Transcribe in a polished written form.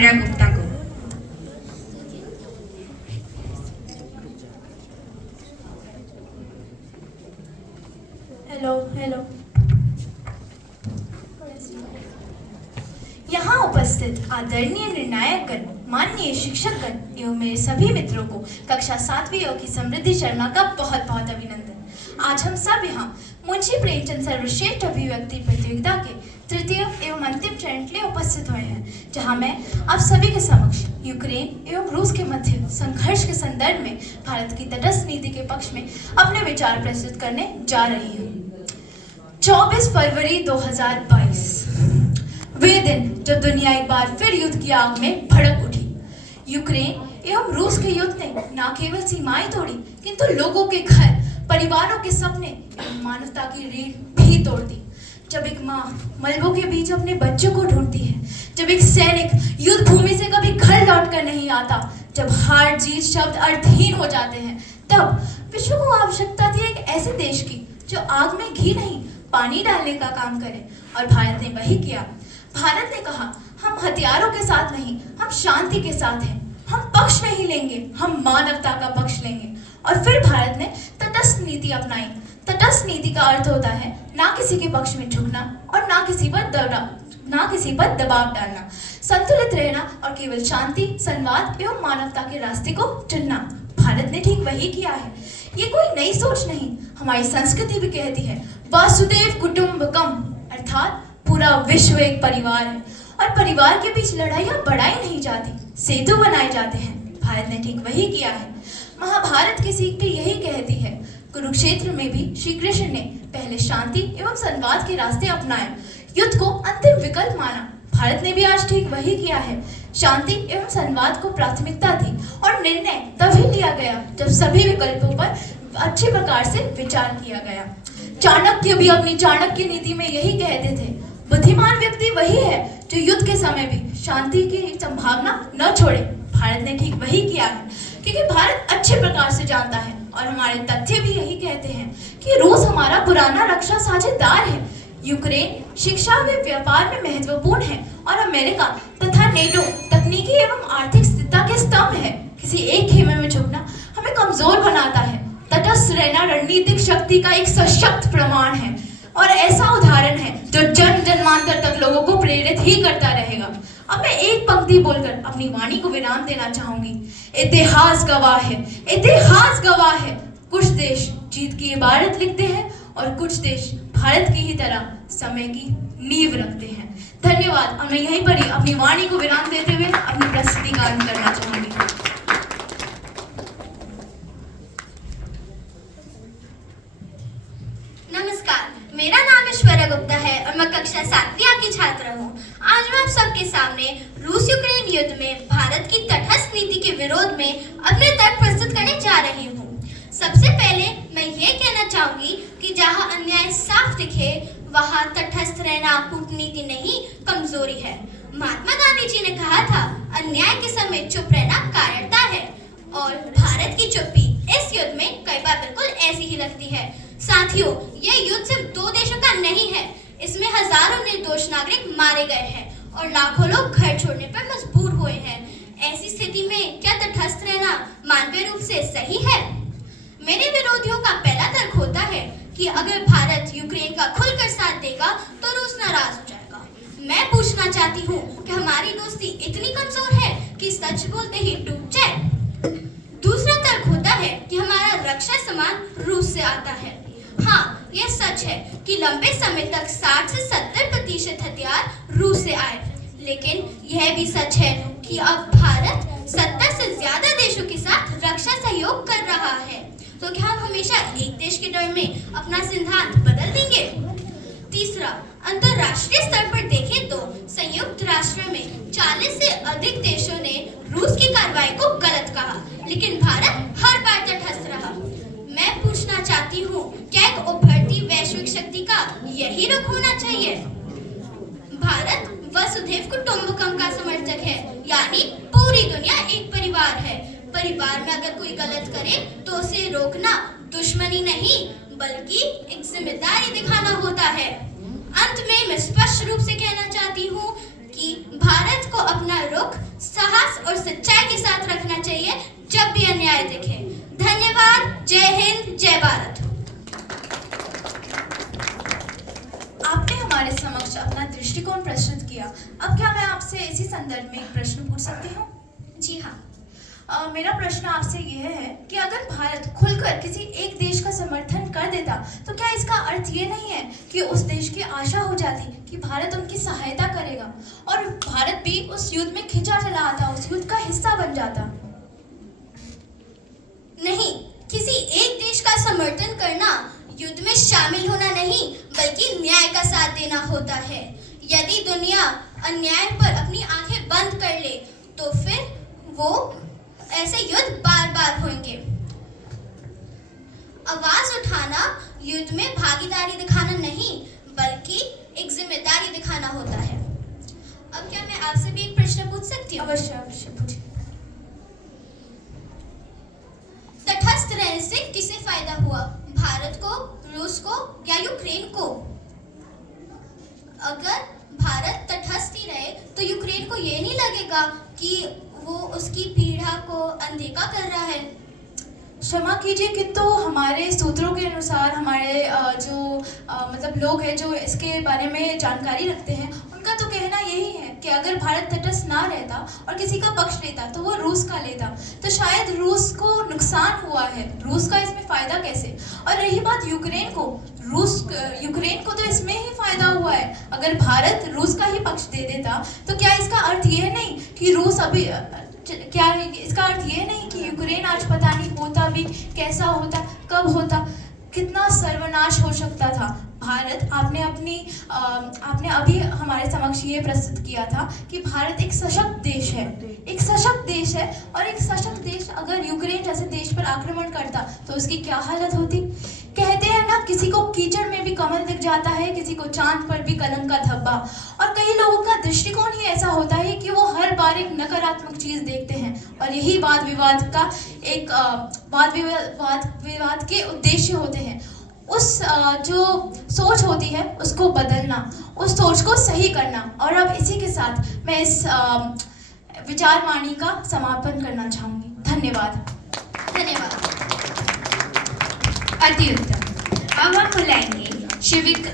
गुप्ता को। Hello hello. यहाँ उपस्थित आदरणीय निर्णायकगण, माननीय शिक्षकगण एवं मेरे सभी मित्रों को कक्षा 7वीं की समृद्धि शर्मा का बहुत बहुत अभिनंदन। आज हम सब यहाँ मुंशी प्रेमचंद सर्वश्रेष्ठ अभिव्यक्ति प्रतियोगिता के तृतीय एवं अंतिम चरण के लिए उपस्थित हुए हैं, जहाँ मैं आप सभी के समक्ष यूक्रेन एवं रूस के मध्य संघर्ष के संदर्भ में भारत की तटस्थ नीति के पक्ष में अपने विचार प्रस्तुत करने जा रही हूँ। 24 फरवरी 2022 वे दिन जब दुनिया एक बार फिर युद्ध की आग में भड़क उठी। यूक्रेन एवं रूस के युद्ध ने न केवल सीमाएं तोड़ी, किंतु लोगों के घर, परिवारों के सपने एवं मानवता की रीढ़ भी तोड़ दी। जब एक माँ मलबों के बीच अपने बच्चों को ढूंढती है, जब एक सैनिक युद्ध भूमि से कभी घर लौट कर नहीं आता, जब हार जीत शब्द अर्थहीन हो जाते हैं, तब विश्व को आवश्यकता थी एक ऐसे देश की जो आग में घी नहीं पानी डालने का काम करे, और भारत ने वही किया। भारत ने कहा, हम हथियारों के साथ नहीं, हम शांति के साथ हैं। हम पक्ष नहीं लेंगे, हम मानवता का पक्ष लेंगे। और फिर भारत ने तटस्थ नीति अपनाई। तटस्थ नीति का अर्थ होता है ना किसी के पक्ष में झुकना और ना किसी पर दबाव डालना, संतुलित रहना और केवल शांति, संवाद एवं मानवता के रास्ते को चुनना। भारत ने ठीक वही किया है। ये कोई नई सोच नहीं, हमारी संस्कृति भी कहती है वासुदेव कुटुंबकम, अर्थात पूरा विश्व एक परिवार है, और परिवार के बीच लड़ाइयाँ बढ़ाई नहीं जाती, सेतु बनाए जाते हैं। भारत ने ठीक वही किया है। महाभारत की सीख भी यही कहती है। कुरुक्षेत्र में भी श्री कृष्ण ने पहले शांति एवं संवाद के रास्ते अपनाए, युद्ध को अंतिम विकल्प माना। भारत ने भी आज ठीक वही किया है। शांति एवं संवाद को प्राथमिकता दी, और निर्णय तभी लिया गया जब सभी विकल्पों पर अच्छे प्रकार से विचार किया गया। चाणक्य भी अपनी चाणक्य नीति में यही कहते थे, बुद्धिमान व्यक्ति वही है जो युद्ध के समय भी शांति की संभावना न छोड़े। भारत ने ठीक वही किया है, क्योंकि भारत अच्छे प्रकार से जानता है, और हमारे तथ्य भी यही कहते हैं कि रूस हमारा पुराना रक्षा साझेदार है। यूक्रेन शिक्षा व व्यापार में महत्वपूर्ण है, और अमेरिका तथा नेटो तकनीकी एवं आर्थिक स्थिरता के स्तंभ है। किसी एक खेमे में झुकना हमें कमजोर बनाता है। तटस्थ रहना रणनीतिक शक्ति का एक सशक्त प्रमाण है, और ऐसा उदाहरण है जो जन जन्मांतर तक लोगों को प्रेरित ही करता रहेगा। अब मैं एक पंक्ति बोलकर अपनी वाणी को विराम देना चाहूंगी। इतिहास गवाह है, इतिहास गवाह है। कुछ देश जीत की इबारत लिखते हैं, और कुछ देश भारत की ही तरह समय की नींव रखते हैं। धन्यवाद। और मैं यहीं पर ही अपनी वाणी को विराम देते हुए अपनी प्रस्तुति का अंत करना चाहूंगी। नमस्कार, मेरा नाम ईश्वरा गुप्ता है और मैं कक्षा 7वीं की छात्रा हूँ। आज मैं आप सबके सामने रूस यूक्रेन युद्ध में भारत की तटस्थ नीति के विरोध में अपने तर्क प्रस्तुत करने जा रही हूँ। सबसे पहले मैं ये कहना चाहूंगी कि जहाँ अन्याय साफ दिखे, वहाँ तटस्थ रहना कूटनीति नहीं, कमजोरी है। महात्मा गांधी जी ने कहा था, अन्याय के समय चुप रहना कायरता है, और भारत की चुप्पी इस युद्ध में कई बार बिल्कुल ऐसी ही लगती है। साथियों, यह युद्ध सिर्फ दो देशों का नहीं है। इसमें हजारों निर्दोष नागरिक मारे गए हैं और लाखों लोग घर छोड़ने पर मजबूर हुए हैं। ऐसी स्थिति में क्या तटस्थ रहना मानवीय रूप से सही है? मेरे विरोधियों का पहला तर्क होता है कि अगर भारत यूक्रेन का खुलकर साथ देगा तो रूस नाराज हो जाएगा। मैं पूछना चाहती हूँ कि हमारी दोस्ती इतनी कमजोर है कि सच बोलते ही टूट जाए? दूसरा तर्क होता है कि हमारा रक्षा सामान रूस से आता है। हाँ, यह सच है कि लंबे समय तक 60 से 70% हथियार रूस से आए, लेकिन यह भी सच है कि अब भारत 70 से ज्यादा देशों के साथ रक्षा सहयोग कर रहा है। तो क्या हम हमेशा एक देश के डर में अपना सिद्धांत बदल देंगे? तीसरा, अंतरराष्ट्रीय स्तर पर देखें तो संयुक्त राष्ट्र में 40 से अधिक देशों ने रूस की कार्रवाई को गलत कहा, लेकिन भारत हर बार तटस्थ रहा। मैं पूछना चाहती हूँ, क्या एक उभरती वैश्विक शक्ति का यही रुख होना चाहिए? भारत वसुधैव कुटुंबकम का समर्थक है, यानी पूरी दुनिया एक परिवार है। परिवार में अगर कोई गलत करे तो उसे रोकना दुश्मनी नहीं, बल्कि एक जिम्मेदारी दिखाना होता है। अंत में मैं स्पष्ट रूप से कहना चाहती हूँ कि भारत को अपना रुख राय देखें। धन्यवाद। जय हिंद, जय भारत। आपने हमारे समक्ष अपना दृष्टिकोण प्रस्तुत किया। अब क्या मैं आपसे इसी संदर्भ में एक प्रश्न पूछ सकती हूँ? जी हाँ। मेरा प्रश्न आपसे यह है कि अगर भारत खुलकर किसी एक देश का समर्थन कर देता तो क्या इसका अर्थ ये नहीं है कि उस देश की आशा हो जाती कि भारत उनकी सहायता करेगा और भारत भी उस युद्ध में खिंचा चला आता, उस युद्ध का हिस्सा बन जाता? नहीं, किसी एक देश का समर्थन करना युद्ध में शामिल होना नहीं, बल्कि न्याय का साथ देना होता है। यदि दुनिया अन्याय पर अपनी आंखें बंद कर ले तो फिर वो ऐसे युद्ध बार बार होंगे। आवाज उठाना युद्ध में भागीदारी दिखाना नहीं, बल्कि एक जिम्मेदारी दिखाना होता है। अब क्या मैं आपसे भी एक प्रश्न पूछ सकती हूँ? अवश्य अवश्य पूछिए। तटस्थ रहने से किसे फायदा हुआ? भारत को, रूस को या यूक्रेन को? अगर भारत तटस्थ ही रहे तो यूक्रेन को ये नहीं लगेगा कि वो उसकी पीड़ा को अनदेखा कर रहा है? क्षमा कीजिए, किंतु हमारे सूत्रों के अनुसार हमारे मतलब लोग हैं जो इसके बारे में जानकारी रखते हैं, उनका तो कहना यही है कि अगर भारत तटस्थ ना रहता और किसी का पक्ष लेता तो वो रूस का लेता, तो शायद रूस को नुकसान हुआ है, रूस का इसमें फायदा कैसे? और रही बात यूक्रेन को तो इसमें ही फायदा हुआ है। अगर भारत रूस का ही पक्ष दे देता तो क्या इसका अर्थ यह नहीं कि रूस अभी इसका अर्थ ये नहीं कि यूक्रेन आज पता नहीं होता भी कैसा होता, कब होता, कितना सर्वनाश हो सकता था। भारत आपने अभी हमारे समक्ष ये प्रस्तुत किया था कि भारत एक सशक्त देश है, और एक सशक्त देश अगर यूक्रेन जैसे देश पर आक्रमण करता तो उसकी क्या हालत होती? कहते हैं ना, किसी को कीचड़ में भी कमल दिख जाता है, किसी को चांद पर भी कलंक का धब्बा। और कई लोगों का दृष्टिकोण ही ऐसा होता है कि वो हर बार एक नकारात्मक चीज देखते हैं, और यही वाद विवाद के उद्देश्य होते हैं। उस जो सोच होती है उसको बदलना, उस सोच को सही करना। और अब इसी के साथ मैं इस विचार वाणी का समापन करना चाहूंगी। धन्यवाद। धन्यवाद। अति उत्तम। अब हम बुलाएंगे शिविक